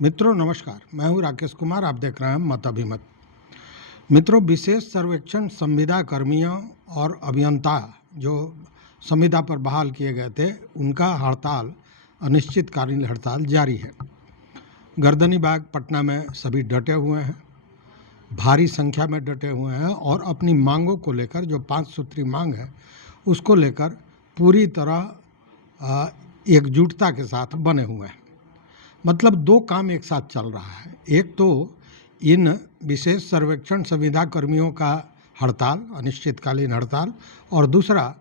मित्रों नमस्कार, मैं हूं राकेश कुमार। आप देख रहे हैं मत अभिमत। मित्रों, विशेष सर्वेक्षण संविदा कर्मियों और अभियंता जो संविदा पर बहाल किए गए थे, उनका हड़ताल, अनिश्चितकालीन हड़ताल जारी है। गर्दनीबाग पटना में सभी डटे हुए हैं, भारी संख्या में डटे हुए हैं और अपनी मांगों को लेकर, जो 5 सूत्री मांग है, उसको लेकर पूरी तरह एकजुटता के साथ बने हुए हैं। मतलब दो काम एक साथ चल रहा है। एक तो इन विशेष सर्वेक्षण संविदा कर्मियों का हड़ताल, अनिश्चितकालीन हड़ताल, और दूसरा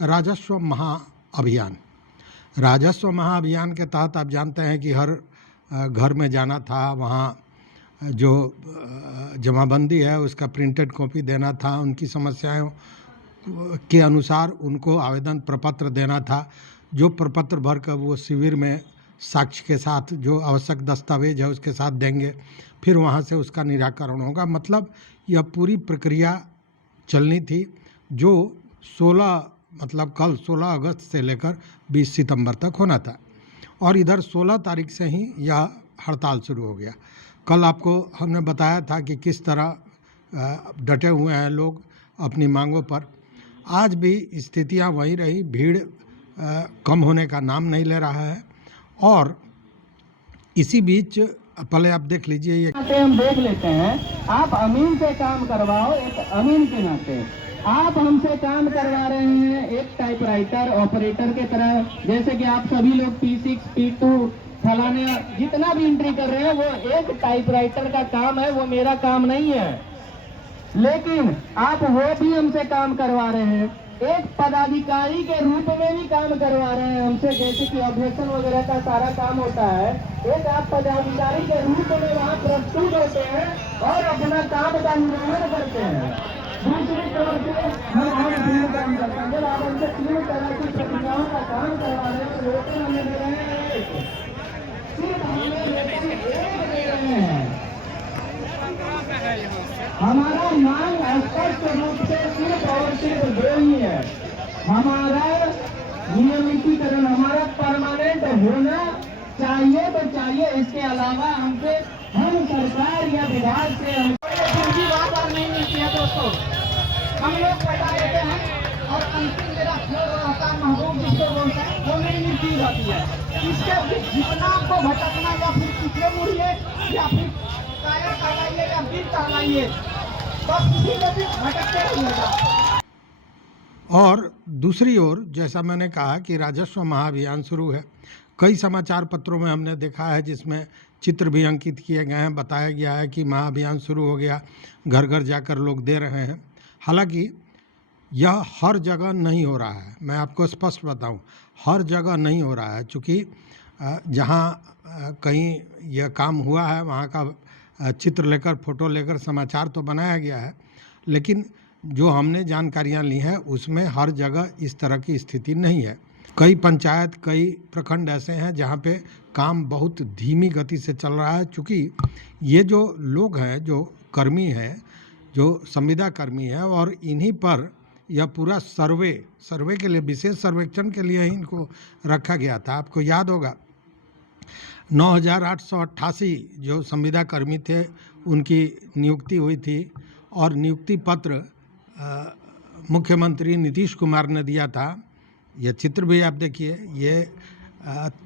राजस्व महाअभियान। राजस्व महाअभियान के तहत आप जानते हैं कि हर घर में जाना था, वहाँ जो जमाबंदी है उसका प्रिंटेड कॉपी देना था, उनकी समस्याओं के अनुसार उनको आवेदन प्रपत्र देना था, जो प्रपत्र भर कर वो शिविर में साक्ष्य के साथ, जो आवश्यक दस्तावेज है उसके साथ देंगे, फिर वहाँ से उसका निराकरण होगा। मतलब यह पूरी प्रक्रिया चलनी थी, जो 16 अगस्त से लेकर 20 सितंबर तक होना था। और इधर 16 तारीख से ही यह हड़ताल शुरू हो गया। कल आपको हमने बताया था कि किस तरह डटे हुए हैं लोग अपनी मांगों पर। आज भी स्थितियाँ वही रही, भीड़ कम होने का नाम नहीं ले रहा है। और इसी बीच पहले आप देख लीजिए, ये हम देख लेते हैं। आप अमीन से काम करवाओ, एक अमीन के नाते आप हमसे काम करवा रहे हैं एक टाइपराइटर ऑपरेटर के तरह। जैसे कि आप सभी लोग P6 P2 फलाने जितना भी एंट्री कर रहे हैं, वो एक टाइपराइटर का काम है, वो मेरा काम नहीं है। लेकिन आप वो भी हमसे काम करवा रहे हैं, एक पदाधिकारी के रूप में भी काम करवा रहे हैं हमसे। जैसे कि ऑब्जेक्शन वगैरह का सारा काम होता है, एक आप पदाधिकारी के रूप में वहाँ प्रस्तुत होते हैं और अपना काम का निर्वहन करते हैं। दूसरी तरफ से हम तीन काम करते हैं। जब आप हमसे 3 तरह की प्रक्रियाओं का काम करवा रहे हैं, तो वेतन हमें दे रहे हैं, सिर्फ हमें वेतन एक दे रहे हैं। हमारा मांग स्पष्ट रूप से सिर्फ और सिर्फ दो ही है। हमारा नियमितीकरण, हमारा परमानेंट होना चाहिए तो चाहिए। इसके अलावा हमसे, हम सरकार या विभाग से पूंजी बात और नहीं मिलती है दोस्तों। हम लोग बता देते हैं और अंतिम मेरा महबूब जिसको बोलते हैं, वो नहीं मिलती जाती है। इसके जितना आपको भटकना, या फिर पिछले मुड़िए, या फिर टायर टहलाइए, या फिर टहलाइए, बस इसी में भी भटकते रहिएगा। और दूसरी ओर, जैसा मैंने कहा कि राजस्व महाअभियान शुरू है। कई समाचार पत्रों में हमने देखा है जिसमें चित्र भी अंकित किए गए हैं, बताया गया है कि महाअभियान शुरू हो गया, घर घर जाकर लोग दे रहे हैं। हालांकि यह हर जगह नहीं हो रहा है, मैं आपको स्पष्ट बताऊं, हर जगह नहीं हो रहा है। चूँकि जहां कहीं यह काम हुआ है, वहां का चित्र लेकर, फोटो लेकर समाचार तो बनाया गया है, लेकिन जो हमने जानकारियां ली हैं उसमें हर जगह इस तरह की स्थिति नहीं है। कई पंचायत, कई प्रखंड ऐसे हैं जहां पे काम बहुत धीमी गति से चल रहा है। चूँकि ये जो लोग हैं, जो कर्मी हैं, जो संविदा कर्मी है, और इन्हीं पर यह पूरा सर्वे के लिए, विशेष सर्वेक्षण के लिए ही इनको रखा गया था। आपको याद होगा 9,888 जो संविदा कर्मी थे, उनकी नियुक्ति हुई थी, और नियुक्ति पत्र मुख्यमंत्री नीतीश कुमार ने दिया था। यह चित्र भी आप देखिए, ये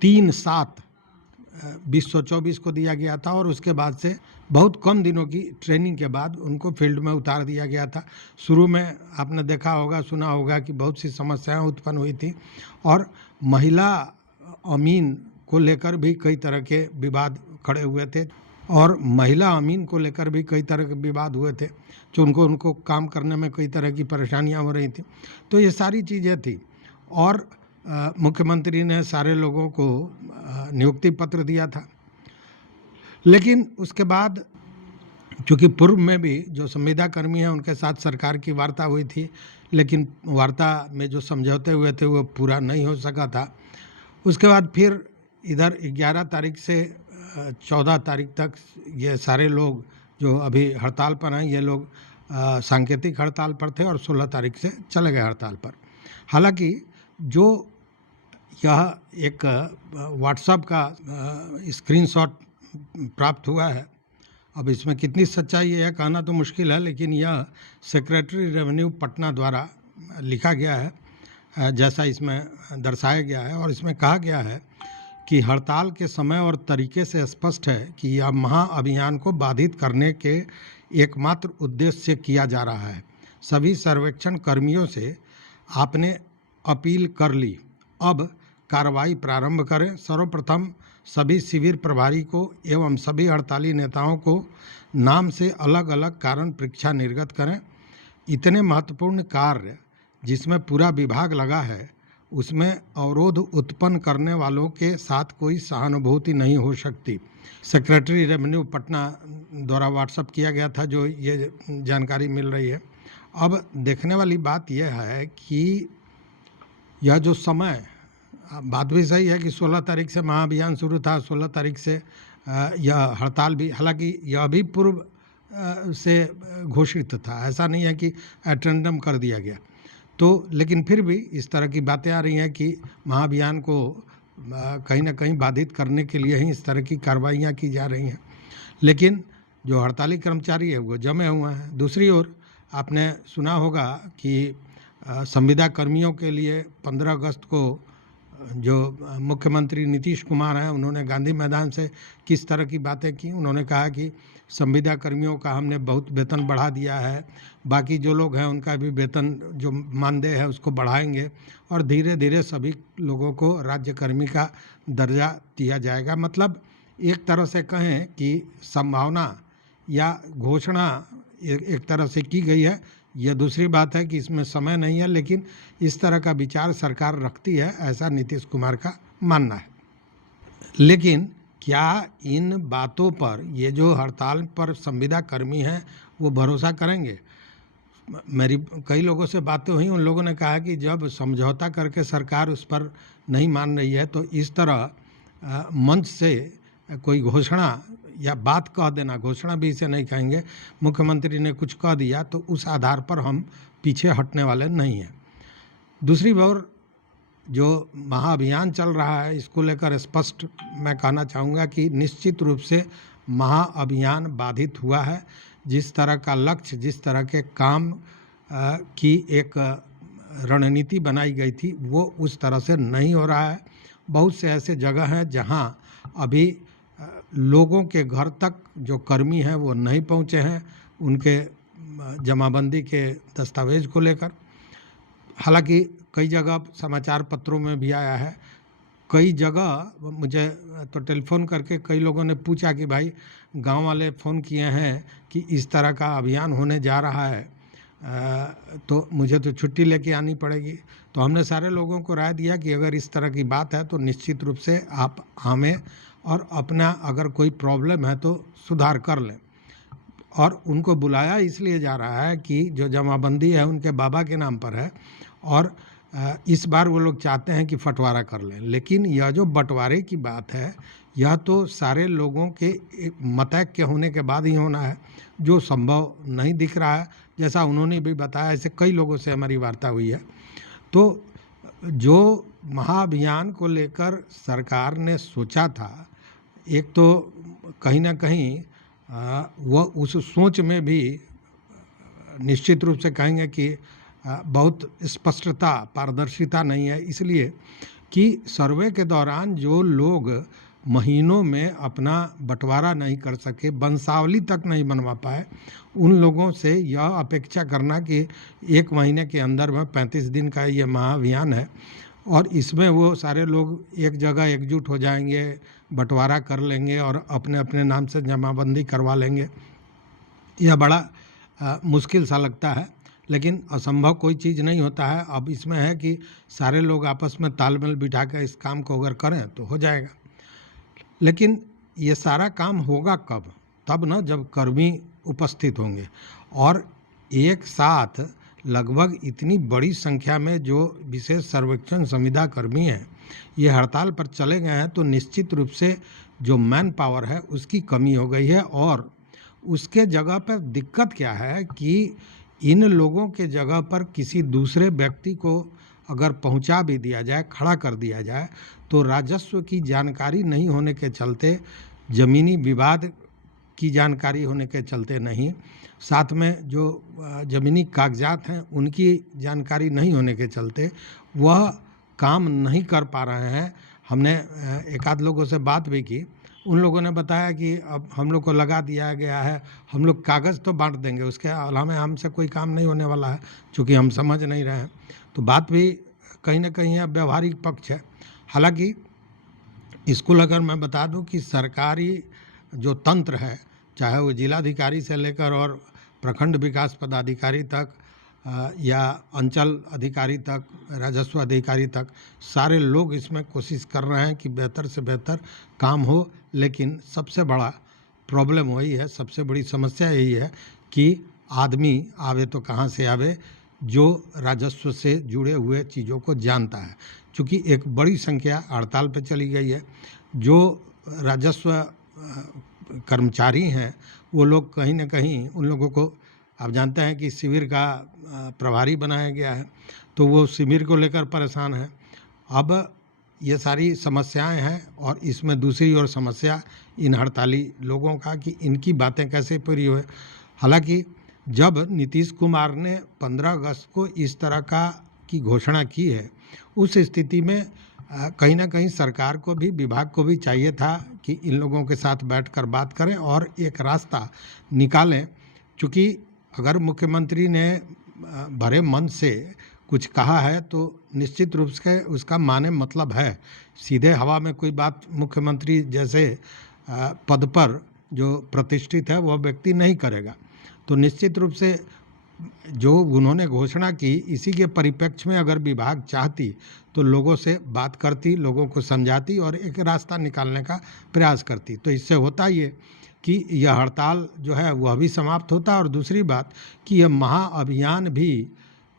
3/7/2024 को दिया गया था, और उसके बाद से बहुत कम दिनों की ट्रेनिंग के बाद उनको फील्ड में उतार दिया गया था। शुरू में आपने देखा होगा, सुना होगा कि बहुत सी समस्याएं उत्पन्न हुई थी, और महिला अमीन को लेकर भी कई तरह के विवाद खड़े हुए थे, और महिला अमीन को लेकर भी कई तरह के विवाद हुए थे, जो उनको काम करने में कई तरह की परेशानियां हो रही थी। तो ये सारी चीज़ें थी, और मुख्यमंत्री ने सारे लोगों को नियुक्ति पत्र दिया था। लेकिन उसके बाद, चूँकि पूर्व में भी जो संविदा कर्मी हैं उनके साथ सरकार की वार्ता हुई थी, लेकिन वार्ता में जो समझौते हुए थे वो पूरा नहीं हो सका था। उसके बाद फिर इधर 11 तारीख से 14 तारीख तक ये सारे लोग जो अभी हड़ताल पर हैं, ये लोग सांकेतिक हड़ताल पर थे, और 16 तारीख से चले गए हड़ताल पर। हालांकि जो यह एक व्हाट्सएप का स्क्रीनशॉट प्राप्त हुआ है। अब इसमें कितनी सच्चाई है यह कहना तो मुश्किल है, लेकिन यह सेक्रेटरी रेवेन्यू पटना द्वारा लिखा गया है, जैसा इसमें दर्शाया गया है। और इसमें कहा गया है कि हड़ताल के समय और तरीके से स्पष्ट है कि यह महाअभियान को बाधित करने के एकमात्र उद्देश्य से किया जा रहा है। सभी सर्वेक्षण कर्मियों से आपने अपील कर ली, अब कार्रवाई प्रारंभ करें। सर्वप्रथम सभी शिविर प्रभारी को एवं सभी हड़ताली नेताओं को नाम से अलग अलग कारण परीक्षा निर्गत करें। इतने महत्वपूर्ण कार्य जिसमें पूरा विभाग लगा है, उसमें अवरोध उत्पन्न करने वालों के साथ कोई सहानुभूति नहीं हो सकती। सेक्रेटरी रेवेन्यू पटना द्वारा व्हाट्सएप किया गया था जो ये जानकारी मिल रही है। अब देखने वाली बात यह है कि यह जो समय, बात भी सही है कि 16 तारीख से महाअभियान शुरू था, 16 तारीख से यह हड़ताल भी, हालांकि यह भी पूर्व से घोषित था, ऐसा नहीं है कि एटेंडम कर दिया गया। तो लेकिन फिर भी इस तरह की बातें आ रही हैं कि महाअभियान को कहीं ना कहीं बाधित करने के लिए ही इस तरह की कार्रवाइयाँ की जा रही हैं। लेकिन जो हड़ताली कर्मचारी है वो जमे हुए हैं। दूसरी ओर आपने सुना होगा कि संविदा कर्मियों के लिए 15 अगस्त को जो मुख्यमंत्री नीतीश कुमार हैं, उन्होंने गांधी मैदान से किस तरह की बातें की। उन्होंने कहा कि संविदा कर्मियों का हमने बहुत वेतन बढ़ा दिया है, बाकी जो लोग हैं उनका भी वेतन जो मानदेय है उसको बढ़ाएंगे और धीरे धीरे सभी लोगों को राज्यकर्मी का दर्जा दिया जाएगा। मतलब एक तरह से कहें कि संभावना या घोषणा एक तरह से की गई है। यह दूसरी बात है कि इसमें समय नहीं है, लेकिन इस तरह का विचार सरकार रखती है, ऐसा नीतीश कुमार का मानना है। लेकिन क्या इन बातों पर ये जो हड़ताल पर संविदा कर्मी हैं वो भरोसा करेंगे? मेरी कई लोगों से बातें हुई, उन लोगों ने कहा कि जब समझौता करके सरकार उस पर नहीं मान रही है तो इस तरह मंच से कोई घोषणा या बात कह देना, घोषणा भी इसे नहीं कहेंगे, मुख्यमंत्री ने कुछ कह दिया तो उस आधार पर हम पीछे हटने वाले नहीं हैं। दूसरी ओर जो महाअभियान चल रहा है इसको लेकर स्पष्ट मैं कहना चाहूँगा कि निश्चित रूप से महाअभियान बाधित हुआ है। जिस तरह का लक्ष्य, जिस तरह के काम की एक रणनीति बनाई गई थी वो उस तरह से नहीं हो रहा है। बहुत से ऐसे जगह हैं जहां अभी लोगों के घर तक जो कर्मी हैं वो नहीं पहुंचे हैं उनके जमाबंदी के दस्तावेज को लेकर। हालांकि कई जगह समाचार पत्रों में भी आया है, कई जगह मुझे तो टेलीफोन करके कई लोगों ने पूछा कि भाई गांव वाले फ़ोन किए हैं कि इस तरह का अभियान होने जा रहा है तो मुझे तो छुट्टी लेके आनी पड़ेगी। तो हमने सारे लोगों को राय दिया कि अगर इस तरह की बात है तो निश्चित रूप से आप आवें और अपना अगर कोई प्रॉब्लम है तो सुधार कर लें। और उनको बुलाया इसलिए जा रहा है कि जो जमाबंदी है उनके बाबा के नाम पर है और इस बार वो लोग चाहते हैं कि बंटवारा कर लें। लेकिन यह जो बंटवारे की बात है यह तो सारे लोगों के मतैक्य होने के बाद ही होना है, जो संभव नहीं दिख रहा है। जैसा उन्होंने भी बताया, ऐसे कई लोगों से हमारी वार्ता हुई है। तो जो महाअभियान को लेकर सरकार ने सोचा था, एक तो कहीं ना कहीं वह उस सोच में भी निश्चित रूप से कहेंगे कि बहुत स्पष्टता, पारदर्शिता नहीं है, इसलिए कि सर्वे के दौरान जो लोग महीनों में अपना बंटवारा नहीं कर सके, वंशावली तक नहीं बनवा पाए, उन लोगों से यह अपेक्षा करना कि एक महीने के अंदर में 35 दिन का ये महाअभियान है और इसमें वो सारे लोग एक जगह एकजुट हो जाएंगे, बंटवारा कर लेंगे और अपने अपने नाम से जमाबंदी करवा लेंगे, यह बड़ा मुश्किल सा लगता है। लेकिन असंभव कोई चीज़ नहीं होता है। अब इसमें है कि सारे लोग आपस में तालमेल बिठा कर इस काम को अगर करें तो हो जाएगा। लेकिन ये सारा काम होगा कब? तब ना जब कर्मी उपस्थित होंगे और एक साथ लगभग इतनी बड़ी संख्या में जो विशेष सर्वेक्षण संविदा कर्मी हैं ये हड़ताल पर चले गए हैं तो निश्चित रूप से जो मैन पावर है उसकी कमी हो गई है। और उसके जगह पर दिक्कत क्या है कि इन लोगों के जगह पर किसी दूसरे व्यक्ति को अगर पहुंचा भी दिया जाए, खड़ा कर दिया जाए, तो राजस्व की जानकारी नहीं होने के चलते ज़मीनी विवाद की जानकारी होने के चलते नहीं, साथ में जो ज़मीनी कागजात हैं उनकी जानकारी नहीं होने के चलते वह काम नहीं कर पा रहे हैं। हमने एक आध लोगों से बात भी की, उन लोगों ने बताया कि अब हम लोग को लगा दिया गया है, हम लोग कागज़ तो बांट देंगे, उसके अलावा हमसे कोई काम नहीं होने वाला है, चूँकि हम समझ नहीं रहे हैं। तो बात भी कहीं ना कहीं है व्यवहारिक पक्ष है। हालांकि स्कूल अगर मैं बता दूं कि सरकारी जो तंत्र है, चाहे वो जिलाधिकारी से लेकर और प्रखंड विकास पदाधिकारी तक या अंचल अधिकारी तक, राजस्व अधिकारी तक, सारे लोग इसमें कोशिश कर रहे हैं कि बेहतर से बेहतर काम हो। लेकिन सबसे बड़ा प्रॉब्लम वही है, सबसे बड़ी समस्या यही है कि आदमी आवे तो कहाँ से आवे जो राजस्व से जुड़े हुए चीज़ों को जानता है। चूँकि एक बड़ी संख्या हड़ताल पे चली गई है, जो राजस्व कर्मचारी हैं वो लोग कहीं ना कहीं उन लोगों को, आप जानते हैं कि शिविर का प्रभारी बनाया गया है, तो वो शिविर को लेकर परेशान है। अब ये सारी समस्याएं हैं और इसमें दूसरी ओर समस्या इन हड़ताली लोगों का कि इनकी बातें कैसे पूरी हुए। हालांकि जब नीतीश कुमार ने 15 अगस्त को इस तरह की घोषणा की है, उस स्थिति में कहीं ना कहीं सरकार को भी, विभाग को भी चाहिए था कि इन लोगों के साथ बैठकर बात करें और एक रास्ता निकालें। क्योंकि अगर मुख्यमंत्री ने भरे मन से कुछ कहा है तो निश्चित रूप से उसका माने मतलब है। सीधे हवा में कोई बात मुख्यमंत्री जैसे पद पर जो प्रतिष्ठित है वह व्यक्ति नहीं करेगा। तो निश्चित रूप से जो उन्होंने घोषणा की, इसी के परिप्रेक्ष्य में अगर विभाग चाहती तो लोगों से बात करती, लोगों को समझाती और एक रास्ता निकालने का प्रयास करती। तो इससे होता ये कि यह हड़ताल जो है वह भी समाप्त होता। और दूसरी बात कि यह महाअभियान भी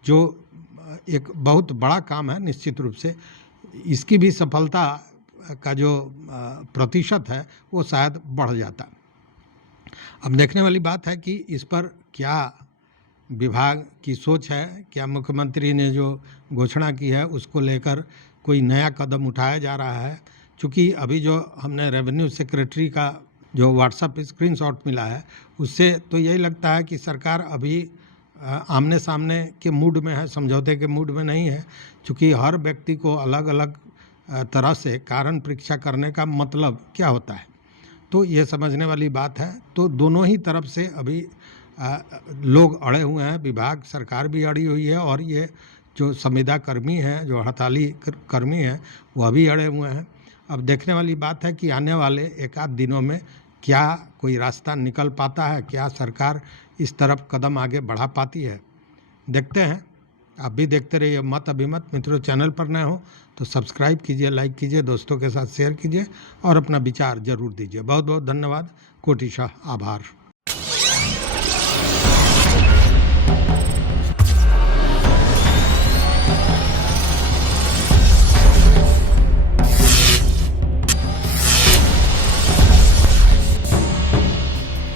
जो एक बहुत बड़ा काम है, निश्चित रूप से इसकी भी सफलता का जो प्रतिशत है वो शायद बढ़ जाता। अब देखने वाली बात है कि इस पर क्या विभाग की सोच है, क्या मुख्यमंत्री ने जो घोषणा की है उसको लेकर कोई नया कदम उठाया जा रहा है। चूँकि अभी जो हमने रेवेन्यू सेक्रेटरी का जो व्हाट्सएप स्क्रीनशॉट मिला है उससे तो यही लगता है कि सरकार अभी आमने सामने के मूड में है, समझौते के मूड में नहीं है। चूँकि हर व्यक्ति को अलग अलग तरह से कारण परीक्षा करने का मतलब क्या होता है, तो ये समझने वाली बात है। तो दोनों ही तरफ से अभी लोग अड़े हुए हैं, विभाग, सरकार भी अड़ी हुई है और ये जो संविदा कर्मी हैं, जो हड़ताली कर्मी हैं, वह भी अड़े हुए हैं। अब देखने वाली बात है कि आने वाले एक आध दिनों में क्या कोई रास्ता निकल पाता है, क्या सरकार इस तरफ कदम आगे बढ़ा पाती है, देखते हैं। आप भी देखते रहिए मत अभिमत। मित्रों, चैनल पर नए हो तो सब्सक्राइब कीजिए, लाइक कीजिए, दोस्तों के साथ शेयर कीजिए और अपना विचार जरूर दीजिए। बहुत बहुत धन्यवाद, कोटिशः आभार।